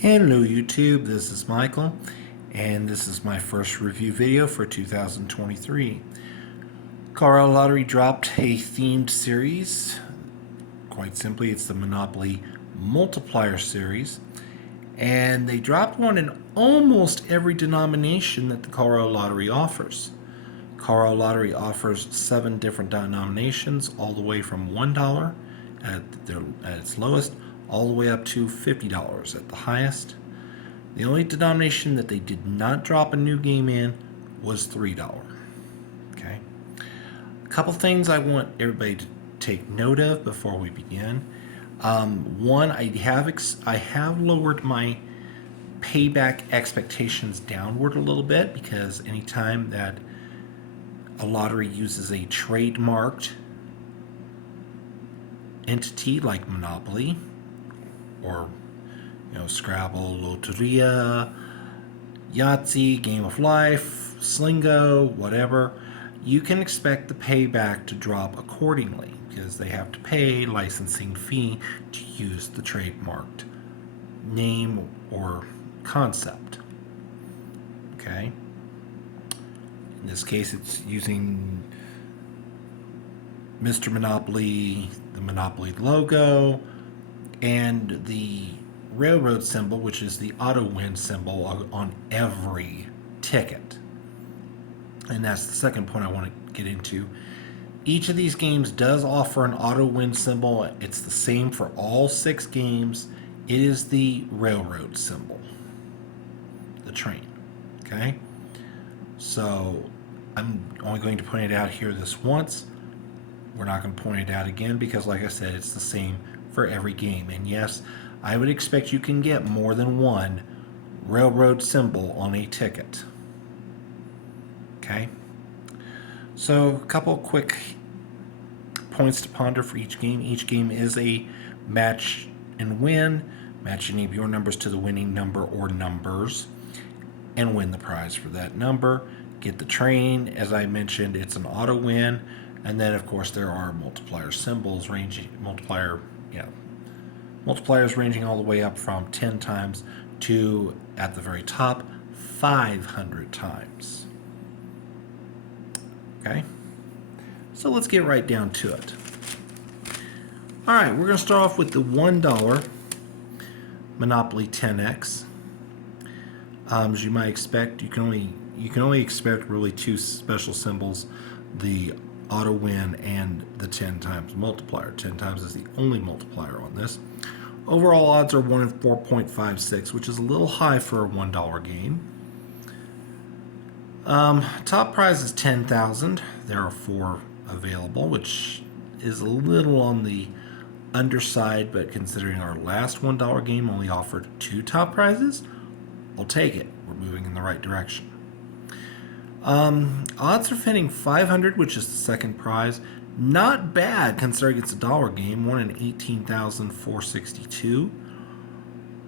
Hello YouTube, this is Michael, and this is my first review video for 2023. Colorado Lottery dropped a themed series. Quite simply, it's the Monopoly Multiplier series, and they dropped one in almost every denomination that the Colorado Lottery offers. Colorado Lottery offers 7 different denominations, all the way from $1 at its lowest, all the way up to $50 at the highest. The only denomination that they did not drop a new game in was $3. Okay. A couple things I want everybody to take note of before we begin. One, I have lowered my payback expectations downward a little bit, because anytime that a lottery uses a trademarked entity like Monopoly or Scrabble, Loteria, Yahtzee, Game of Life, Slingo, whatever, you can expect the payback to drop accordingly, because they have to pay licensing fee to use the trademarked name or concept. Okay. In this case, it's using Mr. Monopoly, the Monopoly logo, and the railroad symbol, which is the auto win symbol on every ticket. And that's the second point I want to get into. Each of these games does offer an auto win symbol. It's the same for all 6 games. It is the railroad symbol, the train. Okay? So I'm only going to point it out here this once. We're not going to point it out again because, like I said, it's the same for every game. And yes, I would expect you can get more than one railroad symbol on a ticket. Okay? So a couple quick points to ponder for each game. Each game is a match and win. Match any of your numbers to the winning number or numbers and win the prize for that number. Get the train. As I mentioned, it's an auto win. And then, of course, there are multiplier symbols multipliers ranging all the way up from 10 times to, at the very top, 500 times. Okay? So let's get right down to it. All right, we're going to start off with the $1 Monopoly 10X. As you might expect, you can only expect really 2 special symbols: the auto win and the 10 times multiplier. 10 times is the only multiplier on this. Overall odds are 1 in 4.56, which is a little high for a $1 game. Top prize is $10,000. There are 4 available, which is a little on the underside, but considering our last $1 game only offered 2 top prizes, I'll take it. We're moving in the right direction. Odds are fitting 500, which is the second prize. Not bad considering it's a dollar game. 1 in 18,462.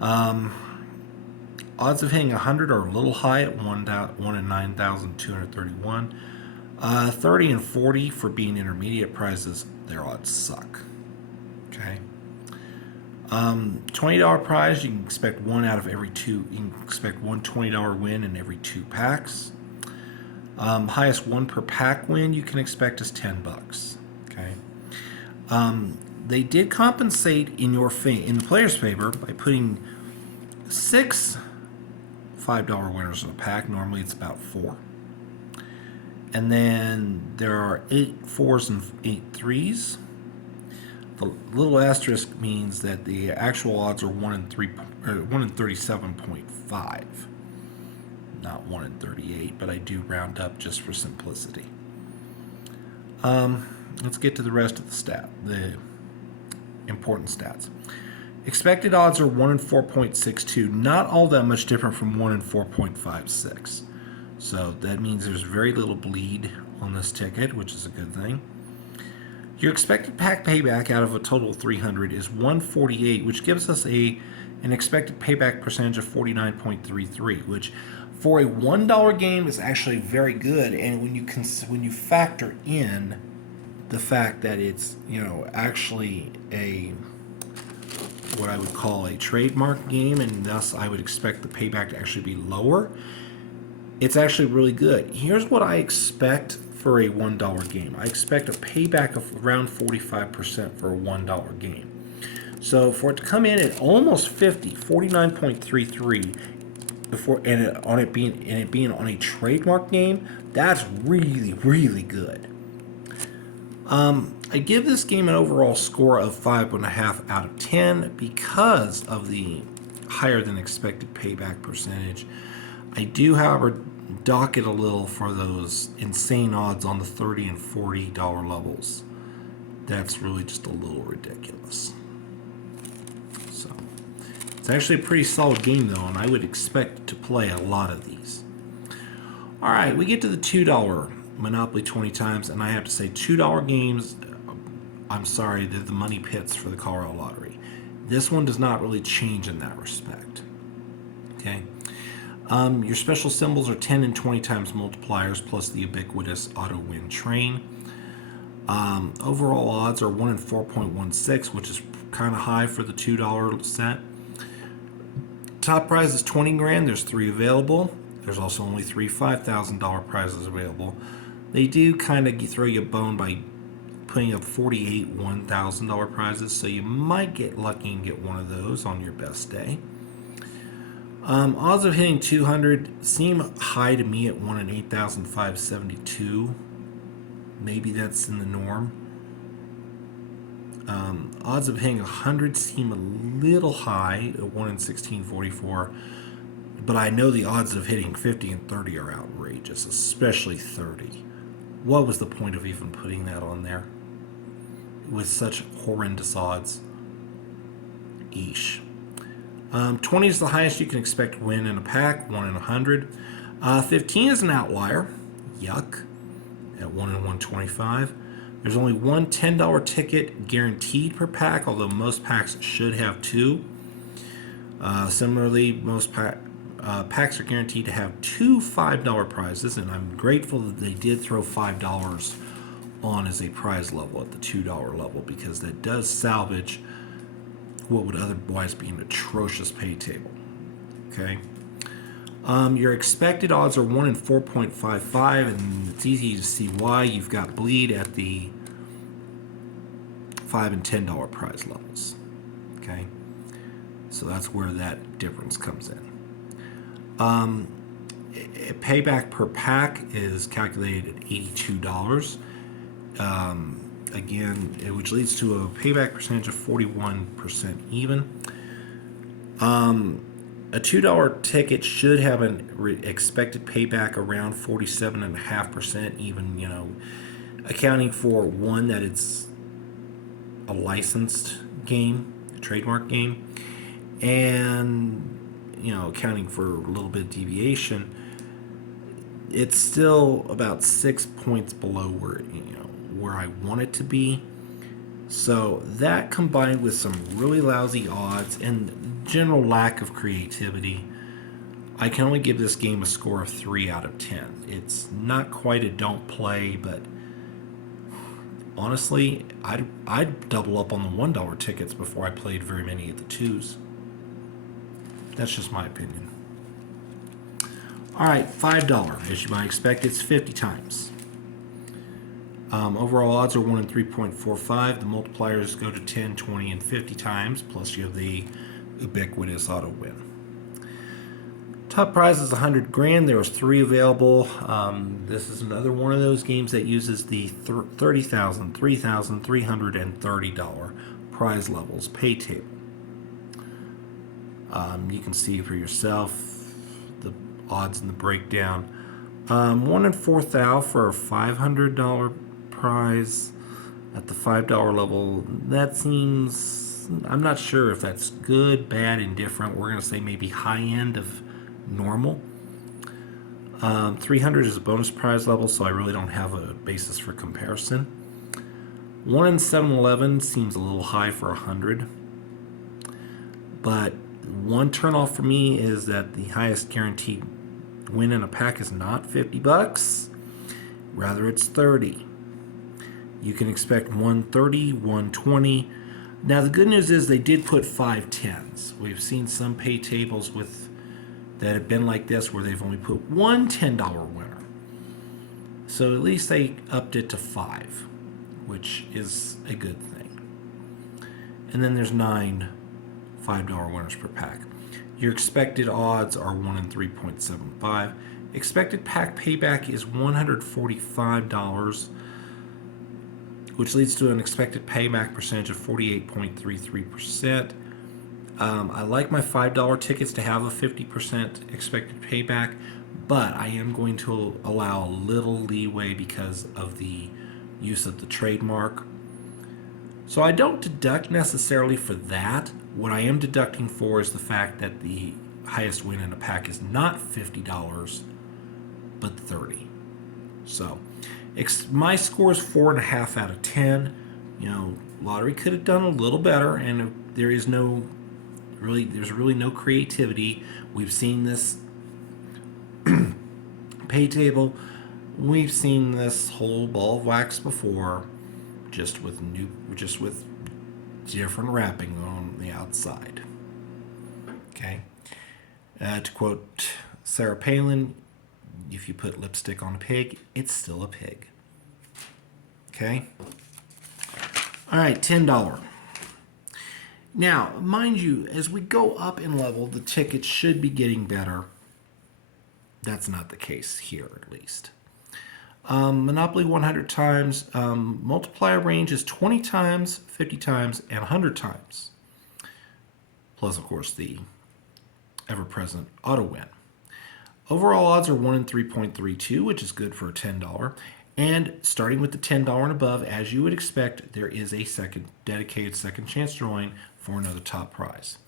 Odds of hitting 100 are a little high at 1 in 9,231. 30 and 40 for being intermediate prizes. Their odds suck. Okay. $20 prize, you can expect 1 out of every 2. You can expect one $20 win in every 2 packs. Highest 1 per pack win you can expect is $10. Okay. They did compensate in the player's favor by putting 6 $5 winners in a pack. Normally it's about 4. And then there are 8 4s and 8 3s. The little asterisk means that the actual odds are 1 in 37.5. Not 1 in 38, but I do round up just for simplicity. Let's get to the rest of the important stats. Expected odds are 1 in 4.62, not all that much different from 1 in 4.56. So that means there's very little bleed on this ticket, which is a good thing. Your expected pack payback out of a total of 300 is 148, which gives us an expected payback percentage of 49.33, which for a $1 game is actually very good. And when you factor in the fact that it's actually a what I would call a trademark game, and thus I would expect the payback to actually be lower. It's actually really good. Here's what I expect for a $1 game. I expect a payback of around 45% for a $1 game. So for it to come in at almost 50, 49.33, before and it being on a trademark game, that's really, really good. I give this game an overall score of 5.5 out of 10 because of the higher than expected payback percentage. I do, however, dock it a little for those insane odds on the $30 and $40 levels. That's really just a little ridiculous. So it's actually a pretty solid game though, and I would expect to play a lot of these. All right, we get to the $2 Monopoly 20 times, and I have to say $2 games, I'm sorry, they're the money pits for the Colorado Lottery. This one does not really change in that respect. Okay. Your special symbols are 10 and 20 times multipliers plus the ubiquitous auto win train. Overall odds are 1 in 4.16, which is kind of high for the $2 set. Top prize is 20 grand. There's 3 available. There's also only 3 $5,000 prizes available. They do kind of throw you a bone by putting up 48 $1,000 prizes, so you might get lucky and get one of those on your best day. Odds of hitting 200 seem high to me at 1 in 8,572. Maybe that's in the norm. Odds of hitting 100 seem a little high at 1 in 1644. But I know the odds of hitting 50 and 30 are outrageous, especially 30. What was the point of even putting that on there? With such horrendous odds. Eesh. 20 is the highest you can expect to win in a pack, 1 in 100. 15 is an outlier. Yuck. At 1 in 125. There's only one $10 ticket guaranteed per pack, although most packs should have 2. Similarly, most packs are guaranteed to have 2 $5 prizes, and I'm grateful that they did throw $5 on as a prize level at the $2 level, because that does salvage what would otherwise be an atrocious pay table. Okay. Your expected odds are 1 in 4.55, and it's easy to see why. You've got bleed at the $5 and $10 prize levels. Okay. So that's where that difference comes in. Payback per pack is calculated at $82. Again, which leads to a payback percentage of 41% even. A $2 ticket should have an expected payback around 47.5%, even, accounting for one, that it's a licensed game, a trademark game, and accounting for a little bit of deviation, it's still about 6 points below where I want it to be. So that, combined with some really lousy odds and general lack of creativity, I can only give this game a score of 3 out of 10. It's not quite a don't play, but honestly, I'd double up on the $1 tickets before I played very many of the 2s. That's just my opinion. All right, $5. As you might expect, it's 50 times. Overall odds are 1 in 3.45. The multipliers go to 10, 20, and 50 times, plus you have the ubiquitous auto win. Top prize is 100 grand. There was 3 available. This is another one of those games that uses the $30,000, $3,000, $330 prize levels pay table. You can see for yourself the odds in the breakdown. 1 in 4,000 for a $500 prize at the $5 level. That seems, I'm not sure if that's good, bad, indifferent. We're going to say maybe high end of normal. 300 is a bonus prize level, so I really don't have a basis for comparison. 1 in 7-Eleven seems a little high for 100. But one turnoff for me is that the highest guaranteed win in a pack is not $50. Rather, it's 30. You can expect 130, 120. Now the good news is they did put 5 tens. We've seen some pay tables that have been like this where they've only put one $10 winner. So at least they upped it to 5, which is a good thing. And then there's 9 $5 winners per pack. Your expected odds are 1 in 3.75. Expected pack payback is $145, which leads to an expected payback percentage of 48.33%. I like my $5 tickets to have a 50% expected payback, but I am going to allow a little leeway because of the use of the trademark. So I don't deduct necessarily for that. What I am deducting for is the fact that the highest win in a pack is not $50, but $30. So my score is 4.5 out of 10. Lottery could have done a little better, and there's really no creativity. We've seen this pay table. We've seen this whole ball of wax before, just with different wrapping on the outside. Okay. To quote Sarah Palin, if you put lipstick on a pig, it's still a pig. Okay. All right, $10. Now, mind you, as we go up in level, the tickets should be getting better. That's not the case here, at least. Monopoly 100 times. Multiplier range is 20 times, 50 times, and 100 times. Plus, of course, the ever-present auto win. Overall odds are 1 in 3.32, which is good for a $10. And starting with the $10 and above, as you would expect, there is a dedicated second chance drawing for another top prize.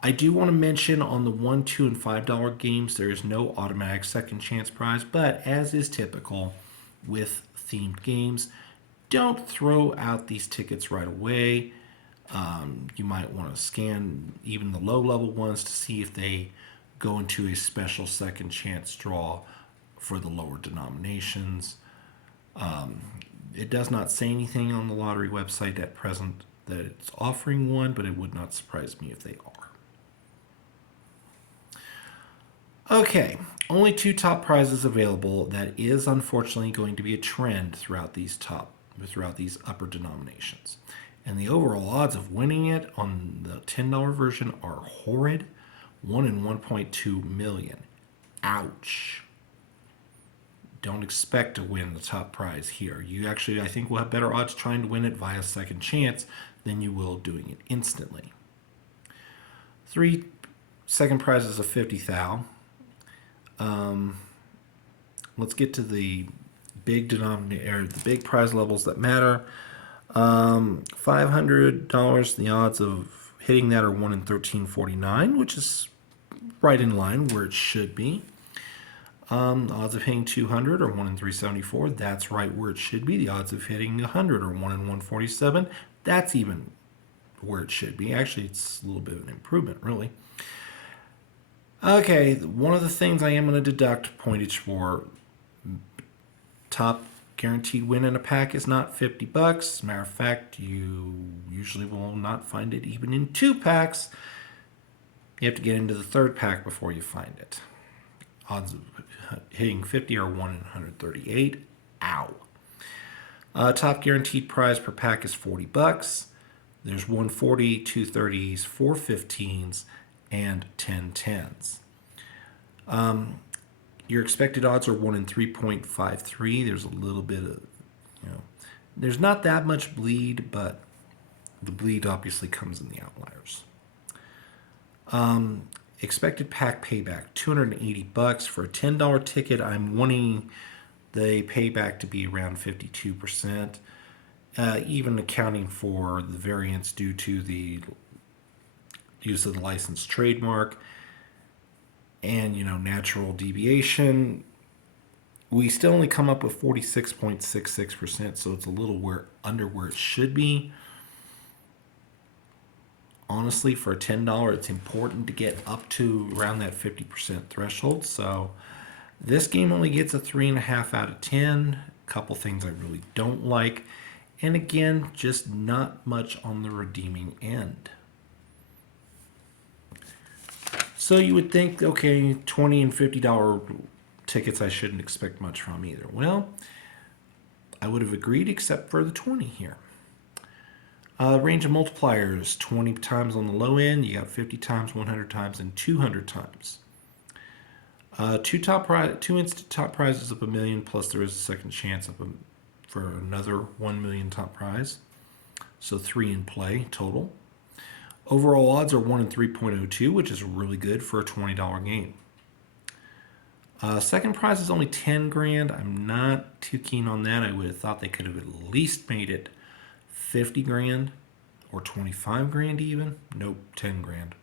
I do want to mention on the $1, $2, and $5 games, there is no automatic second chance prize, but as is typical with themed games, don't throw out these tickets right away. You might want to scan even the low-level ones to see if they go into a special second chance draw for the lower denominations. It does not say anything on the lottery website at present that it's offering one, but it would not surprise me if they are. Okay, only 2 top prizes available. That is unfortunately going to be a trend throughout these upper denominations. And the overall odds of winning it on the $10 version are horrid. 1 in 1.2 million. Ouch. Don't expect to win the top prize here. You actually, I think, will have better odds trying to win it via second chance than you will doing it instantly. 3 second prizes of 50 thou. Let's get to the big denominator, the big prize levels that matter. $500. The odds of hitting that are 1 in 1349, which is right in line where it should be. Odds of hitting 200 are 1 in 374. That's right where it should be. The odds of hitting 100 are 1 in 147. That's even where it should be. Actually, it's a little bit of an improvement, really. Okay, one of the things I am going to deduct pointage for top guaranteed win in a pack is not $50. As a matter of fact, you usually will not find it even in 2 packs. You have to get into the 3rd pack before you find it. Odds of hitting 50 are 1 in 138. Ow. Top guaranteed prize per pack is $40. There's 140, 2 30s, 4 15s, and 10 10s. Your expected odds are 1 in 3.53. There's a little bit of, there's not that much bleed, but the bleed obviously comes in the outliers. Expected pack payback, $280 for a $10 ticket. I'm wanting the payback to be around 52%, even accounting for the variance due to the use of the licensed trademark and natural deviation. We still only come up with 46.66%, so it's a little under where it should be. Honestly, for a $10, it's important to get up to around that 50% threshold. So this game only gets a 3.5 out of 10. A couple things I really don't like. And again, just not much on the redeeming end. So you would think, okay, $20 and $50 tickets I shouldn't expect much from either. Well, I would have agreed except for the 20 here. Range of multipliers, 20 times on the low end. You got 50 times, 100 times, and 200 times. Two instant top prizes of $1 million, plus there is a second chance for another $1 million top prize. So 3 in play total. Overall odds are 1 in 3.02, which is really good for a $20 game. Second prize is only 10 grand. I'm not too keen on that. I would have thought they could have at least made it 50 grand or 25 grand even. Nope, 10 grand.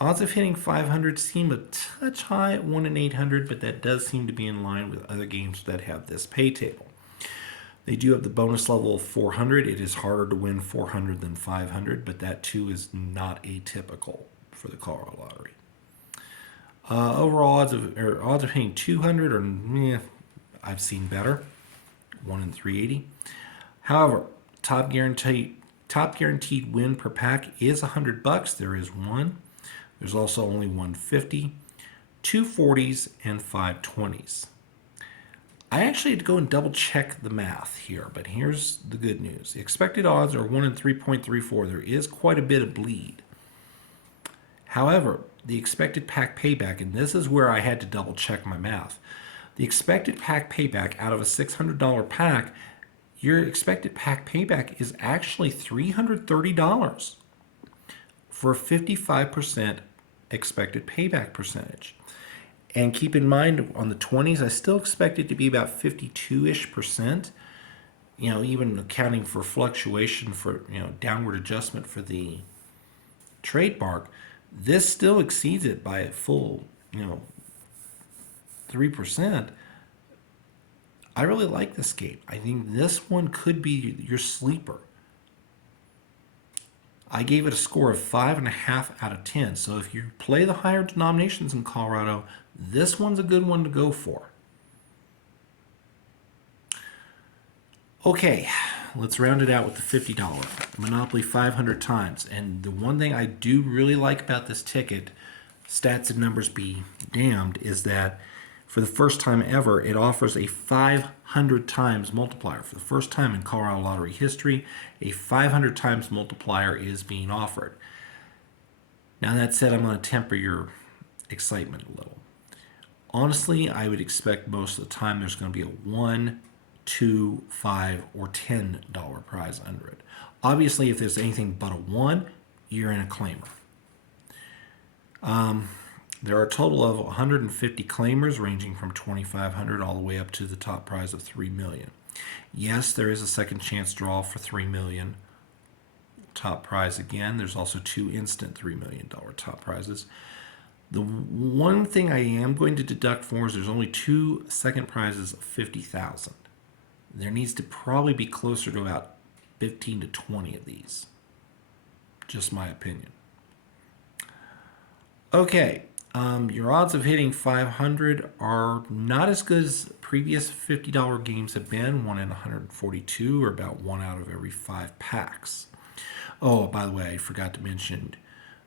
Odds of hitting 500 seem a touch high at 1 in 800, but that does seem to be in line with other games that have this pay table. They do have the bonus level of 400. It is harder to win 400 than 500, but that too is not atypical for the Colorado Lottery. Overall odds of hitting 200 are, I've seen better, 1 in 380. However, top guaranteed win per pack is $100. There is one. There's also only 150, 240s, and 520s. I actually had to go and double check the math here, but here's the good news. The expected odds are 1 in 3.34. There is quite a bit of bleed. However, the expected pack payback, and this is where I had to double check my math. The expected pack payback out of a $600 pack, your expected pack payback is actually $330 for a 55% expected payback percentage. And keep in mind, on the 20s, I still expect it to be about 52-ish%. Even accounting for fluctuation for, downward adjustment for the trademark, this still exceeds it by a full, 3%. I really like this game. I think this one could be your sleeper. I gave it a score of 5.5 out of 10. So if you play the higher denominations in Colorado, this one's a good one to go for. Okay, let's round it out with the $50. Monopoly 500 times. And the one thing I do really like about this ticket, stats and numbers be damned, is that for the first time ever, it offers a 500 times multiplier. For the first time in Colorado Lottery history, a 500 times multiplier is being offered. Now that said, I'm going to temper your excitement a little. Honestly, I would expect most of the time there's going to be a $1, $2, $5, or $10 prize under it. Obviously, if there's anything but a 1, you're in a claimer. There are a total of 150 claimers ranging from $2,500 all the way up to the top prize of $3 million. Yes, there is a second chance draw for $3 million top prize again. There's also 2 instant $3 million top prizes. The one thing I am going to deduct for is there's only 2 second prizes of $50,000. There needs to probably be closer to about 15 to 20 of these. Just my opinion. Okay. Your odds of hitting 500 are not as good as previous $50 games have been, 1 in 142, or about 1 out of every 5 packs. Oh, by the way, I forgot to mention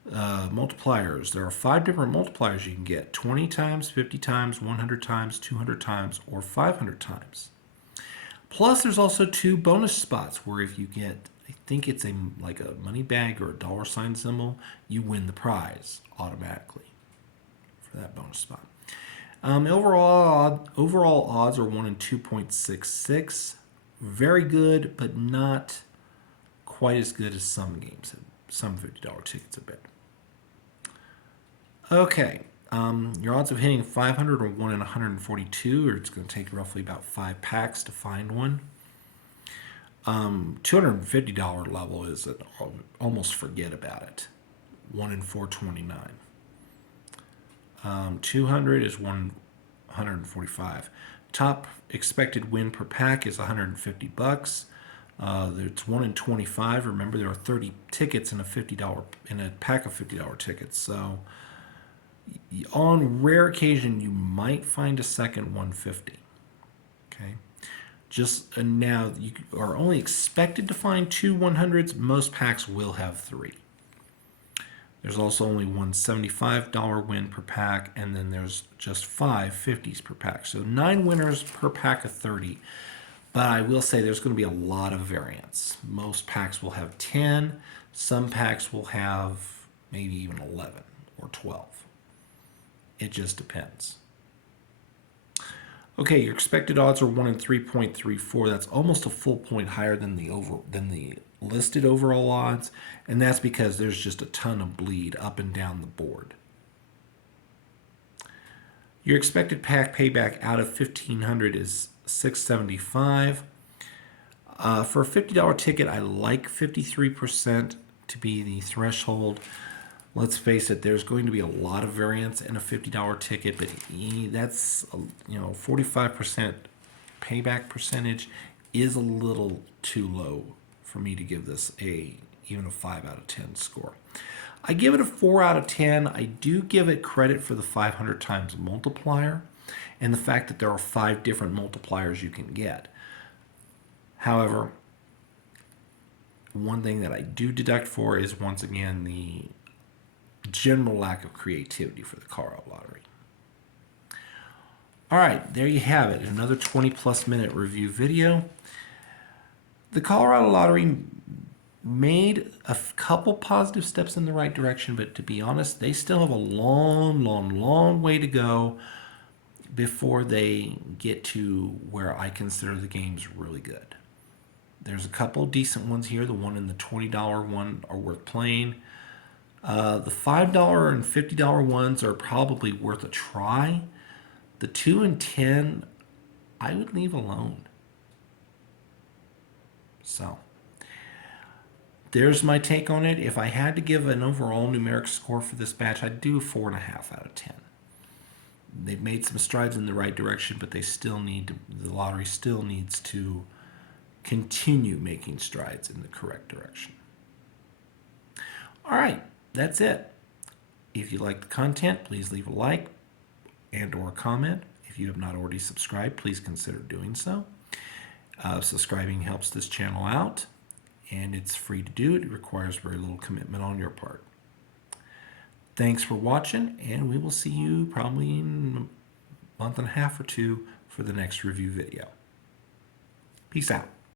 multipliers. There are 5 different multipliers you can get: 20 times, 50 times, 100 times, 200 times, or 500 times. Plus, there's also 2 bonus spots where if you get, I think it's like a money bag or a $ symbol, you win the prize automatically for that bonus spot. Overall odds are 1 in 2.66. Very good, but not quite as good as some games, some $50 tickets have been. Okay, your odds of hitting 500 are 1 in 142, or it's going to take roughly about 5 packs to find one. $250 level is almost forget about it. 1 in 429. 200 is 145. Top expected win per pack is $150. It's 1 in 25. Remember, there are 30 tickets in a pack of $50 tickets. So, on rare occasion, you might find a second 150. Okay. Now you are only expected to find 2 100s. Most packs will have 3. There's also only one $75 win per pack, and then there's just 5 50s per pack. So 9 winners per pack of 30. But I will say there's going to be a lot of variance. Most packs will have 10. Some packs will have maybe even 11 or 12. It just depends. Okay, your expected odds are 1 in 3.34. That's almost a full point higher than the listed overall odds, and that's because there's just a ton of bleed up and down the board. Your expected pack payback out of 1,500 is $6.75. For a $50 ticket, I like 53% to be the threshold. Let's face it, there's going to be a lot of variance in a $50 ticket, but that's 45% payback percentage is a little too low for me to give this even a 5 out of 10 score. I give it a 4 out of 10. I do give it credit for the 500 times multiplier and the fact that there are 5 different multipliers you can get. However, one thing that I do deduct for is, once again, the general lack of creativity for the Colorado Lottery. All right, there you have it. Another 20-plus minute review video. The Colorado Lottery made a couple positive steps in the right direction, but to be honest, they still have a long way to go before they get to where I consider the game's really good. There's a couple decent ones here. The one and the $20 one are worth playing. The $5 and $50 ones are probably worth a try. The 2 and 10, I would leave alone. So, there's my take on it. If I had to give an overall numeric score for this batch, I'd do a 4.5 out of 10. They've made some strides in the right direction, but the lottery still needs to continue making strides in the correct direction. All right, that's it. If you like the content, please leave a like and or a comment. If you have not already subscribed, please consider doing so. Subscribing helps this channel out, and it's free to do. It requires very little commitment on your part. Thanks for watching, and we will see you probably in a month and a half or 2 for the next review video. Peace out.